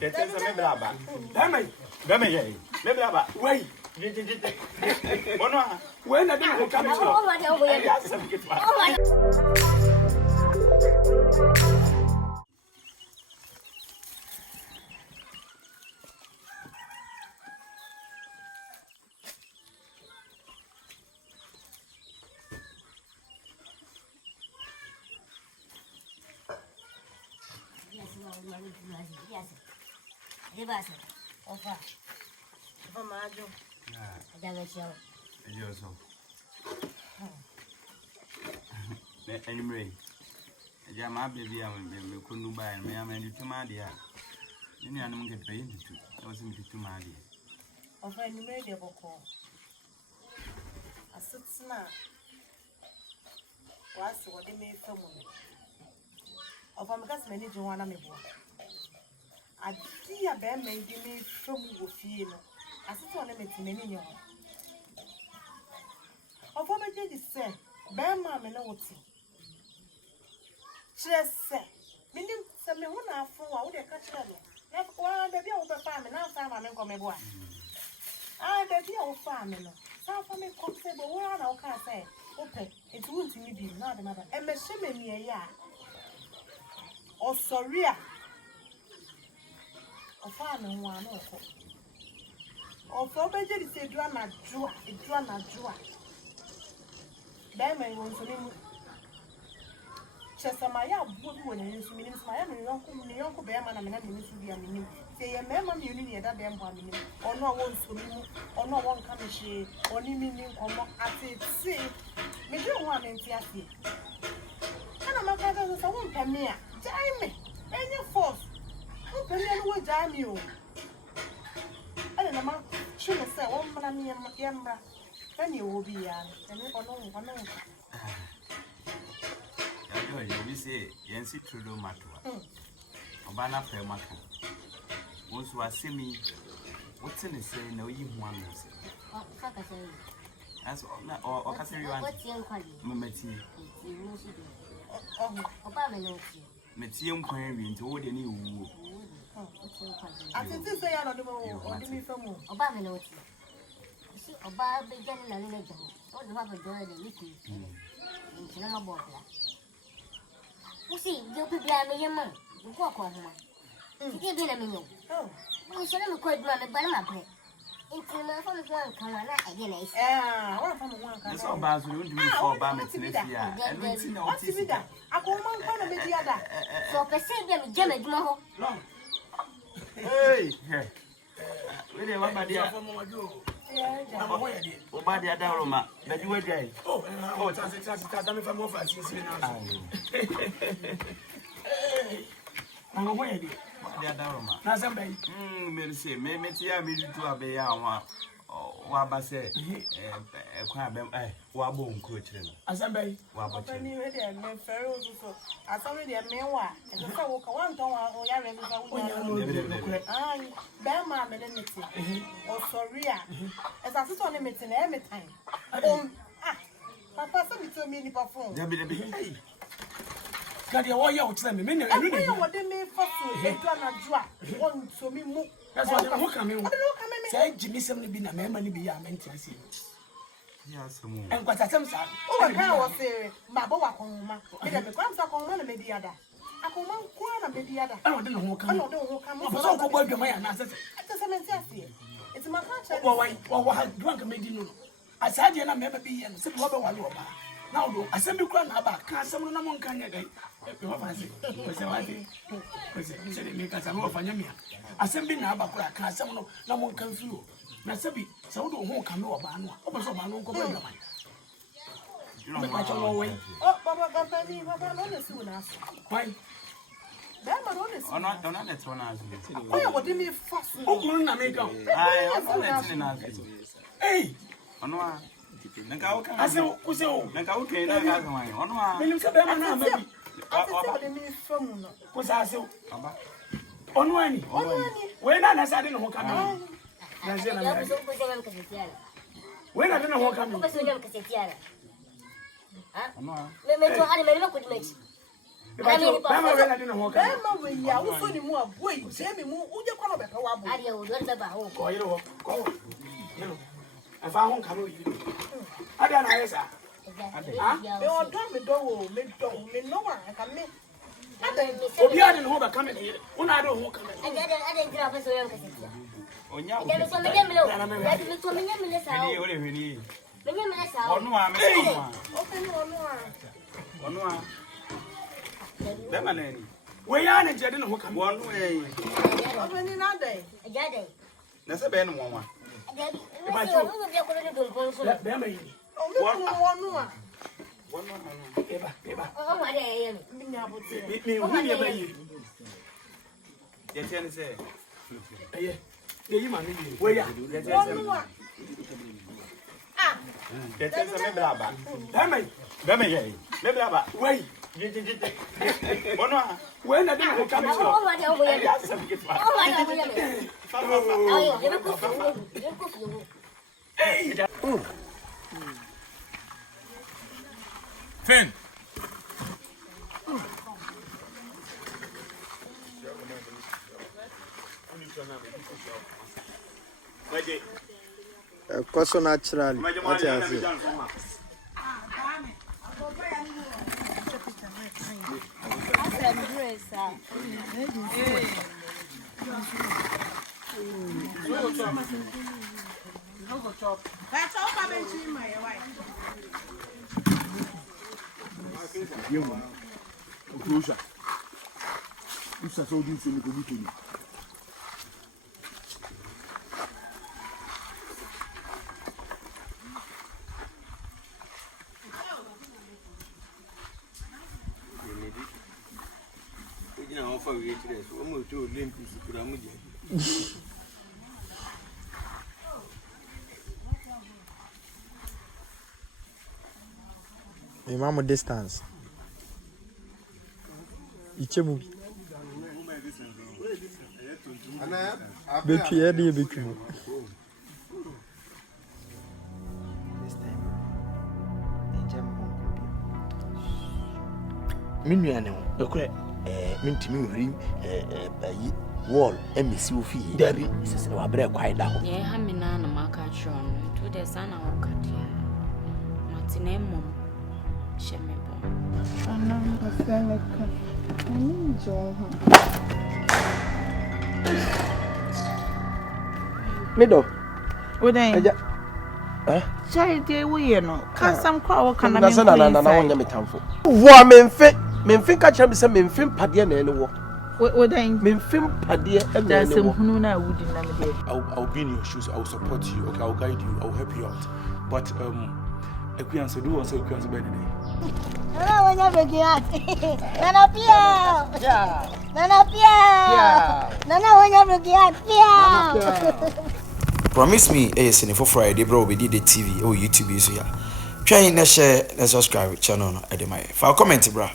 Get some blabber. Damn it, blabber. Wait. When I didn't come Yes. Ofa. Ofa majo. Adaga chao. Yo so. Anyway. Ja ma baby am me kunu ba me am ndi tuma dia. Ni anum get pay ndi tu. I was in tuma dia. Ofa ni me de boko. Asitsna. Wasi wode me famu. Ofa me kas me ni jwana me bo. Adi ya Berma ndi me famu wo fie no. Asitwa na metime ni nyo. Ofa me je di se Berma me na woti. Chese. Minim se me hu na afo wa wo de ka kire no. Na wa da bia wo be fa me na fa ma me ko me bo a. Ah da bia wo fa me no. Sa fa me ko se bo wo na wo ka se. Ope, enti wo ntimi bi na de mada. E me hye me mie ya. O sorry a. O fa me ho ana ko. O fo be je di se dua na joa. Berma won so ni mu. Chesamaya abuo bi won ni so minim smaya me yonko Berma na me na me so bi a minim. Se ye mema me uni ni eda dem bo a minim. Ono won so mi mu, ono won ka me hye, oni mi ni nkomo atete. Me je ho a me ntia se. Ana maka da so won peme a. Jai me. Enye force. Won peme no wo jai me o. Ana na ma chune se won mana mi yemra. Any will be yan, and ono. You say, Yancy Trudeau Matua. Obana Permaka. Once was semi. What's in the say? No, you want to say. As or Cassandra, what's your quality? Obama, Metium Queen to all the new. I think this day I don't know what me from Obama. Oba began na nile jo. O do have a door the wiki. Nti na mabo bla. Usi, yo pe bla me yema. Ko ko ho. Ti bi na me nyo. Oh. Mo se na me ko edura me ba na ma pre. Nti na fa me ko an kan na age na isi. Wa fa me wan kan. Yes, Oba so do me for Oba me tinafia. And we tin na o ti sida. Akoma nko na be di ada. So pe se bi me je me duma ho. No. Hey. We dey wa ba dia. Oba dia da Roma. Be di we dai. Oh, chance me fa mo fa sinsin na. Mama wo ye di. Dia da Roma. Na sam bai. Me say me ti ya me tu abe ya wa wa ba se kwa be wa bo nkro kire no. Asam bai. Wa bo kire. Ni we dey me fere ozuso. Asam dey me wa. E so wo ka wan ton wa ya re nza wo ya. Ai, Berma me de meti. O sorry a. Esa siso ne meti na e metan. Papa se mi to mi ni pa phone. Ya be hey. Kadi wo ya o kire me na enu ne. Wo de me faso edua na joa. Won so mi mu. That's what I look at me. Say Jimmy some be na me mani be ya menti ase. Ya samu. En kwata sam sa. O ka wo se ma bo wa konma. Me de me kwam sa konma na me di ada. Akoma nko na me di ada. Ana de no ho ka. Ana de ho ka. Mo so ko bo adwama ya na ase. Ate se menti ase. Eti ma ka cha. Wo ha drunk me di no. Asade na me be ye no. Se wo be wale oba. Na odo asem bi kura na ba ka asem no na mo nka nya gai. E ho fa se. Ko se wati. Ko se me ka sa mo fa nya me. Asem bi na aba kura ka asem no na mo nka mfi o. Na sebi se wo do ho ka me oba no a. Oba so oba no nko ba dwama. Me ka cha wo we. Oh, baba company, baba no le su na so. Why? Berma no le su. Ona net one as. Oh, ya wodi me fast. O kunu na me ka. Ai, ona net na as. Hey, Ona nka o kan. ase ku se o. Nka o kan na ga kan wan. Ona. Me nim se Berma na ma bi. Ate se wodi me famu no. Ku sa ase o. Aba. Onu ani. We na na sa de no ho ka me. Na se na me. We na de no ho ka me. Ona. Me to ani me ko di mechi. Berma we na de no ho ka. Berma we ya wo so ni mu aboy je mi mu wo je kwa no be ka wa bo. Ade wo do be ba ho. Ko yire ho. Ko. Yelo. Afa ho ka no yire. Ada na yesa. Me o do me do wo me no wa ka me. Obi ade no ho ba ka me yire. Una ade ho ka me. Ade ngira fa so yan ka se. Onya. Ade so me nyamle o. Ade me so me nyamle sa o. Ni ore hwini. Me nyamle sa o. Onu a me so ma. O ka ni onu a. Onu a. Berma nani. We ya na je de no ho ka me. Onu eh. O be ni na dai. Ade. Na se be no mo wa. Ade. Me so wo be ko ni do ko so. Berma yire. O me ko onu a. Onu a. Eba. O ma de ye mi. Mi nya bo ti. Me hu ni ba yire. Je tiene se. Eye. Ye yi ma ni yire. We ya. Onu a. Ah. Je tiene se me braba. Berma. Berma ye. Me braba. We. Onu a. We na de no ho ka me. O ma de o ye. Ya se me ke fa. O ma de o ye. Fa. Ayo, ye ko fi wo. Ye ko fi wo. Fin. Koso naturally. What you say? Imamo distance. Ichemu. Betu ya di betu. Minuane ho ekure mintimi hrim bayi wall emisi ofi dari sese wa bre kwai da ho ye ha mina na maka chron to the sana o katia matine mom shemebo ana afela ka ani joha mido odan aja chai de we no kasam kwa wo kana me na wonya metamfo wo memfe ka kira me se memfe pade na ene wo odan memfe pade na ene wo hunu na wudi na me de I'll be in your shoes. I'll support you. Okay, I'll guide you. I'll help you out. But Ekwianso, do want to say Ekwianso Bediide. Nana wanya breaking out. Nana Pia. yeah Nana Pia. Nana wanya breaking out. Pia. Promise me, for Friday, bro. We did the TV or YouTube, so yeah. Try and share, and subscribe channel. I demand. For comment, bro.